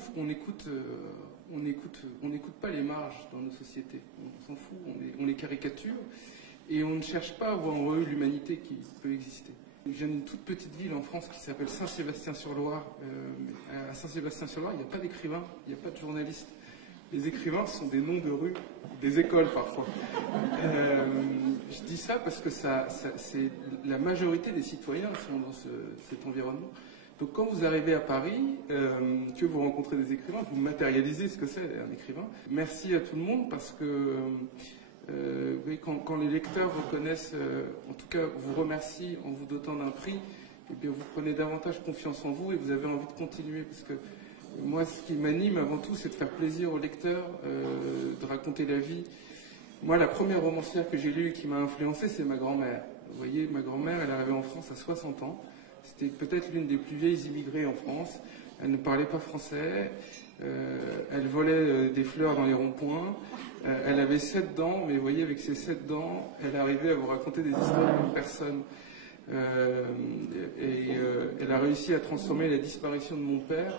trouve qu'on écoute, on n'écoute pas les marges dans nos sociétés. On s'en fout, on les caricature et on ne cherche pas à voir en eux l'humanité qui peut exister. Je viens d'une toute petite ville en France qui s'appelle Saint-Sébastien-sur-Loire. À Saint-Sébastien-sur-Loire, il n'y a pas d'écrivains, il n'y a pas de journalistes. Les écrivains sont des noms de rues, des écoles parfois. Je dis ça parce que c'est la majorité des citoyens sont dans cet environnement. Donc quand vous arrivez à Paris, que vous rencontrez des écrivains, vous matérialisez ce que c'est un écrivain. Merci à tout le monde parce que quand les lecteurs vous connaissent, en tout cas vous remercient en vous dotant d'un prix, et bien vous prenez davantage confiance en vous et vous avez envie de continuer. Parce que moi, ce qui m'anime avant tout, c'est de faire plaisir aux lecteurs, de raconter la vie. Moi, la première romancière que j'ai lue et qui m'a influencé, c'est ma grand-mère. Vous voyez, ma grand-mère, elle est arrivée en France à 60 ans. C'était peut-être l'une des plus vieilles immigrées en France. Elle ne parlait pas français. Elle volait des fleurs dans les ronds-points. Elle avait 7 dents, mais vous voyez, avec ses 7 dents, elle arrivait à vous raconter des histoires comme personne. Elle a réussi à transformer la disparition de mon père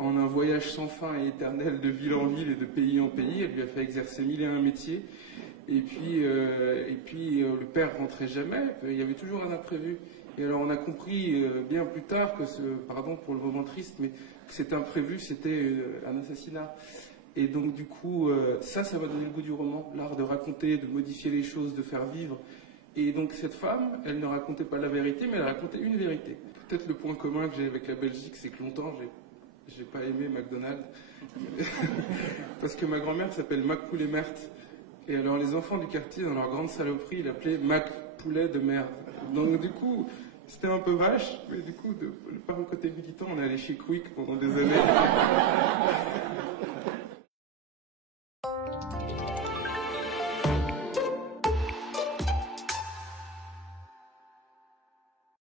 en un voyage sans fin et éternel de ville en ville et de pays en pays. Elle lui a fait exercer 1001 métiers. Et puis le père rentrait jamais. Il y avait toujours un imprévu. Et alors on a compris bien plus tard que pardon pour le moment triste, mais que cet imprévu, c'était un assassinat. Et donc du coup, ça m'a donné le goût du roman, l'art de raconter, de modifier les choses, de faire vivre. Et donc cette femme, elle ne racontait pas la vérité, mais elle racontait une vérité. Peut-être le point commun que j'ai avec la Belgique, c'est que longtemps, j'ai pas aimé McDonald's. Parce que ma grand-mère s'appelle Mac Poulet Mert. Et alors les enfants du quartier, dans leur grande saloperie, ils l'appelaient Mac Poulet de merde. Donc du coup, c'était un peu vache, mais du coup, par un côté militant, on est allé chez Quick pendant des années.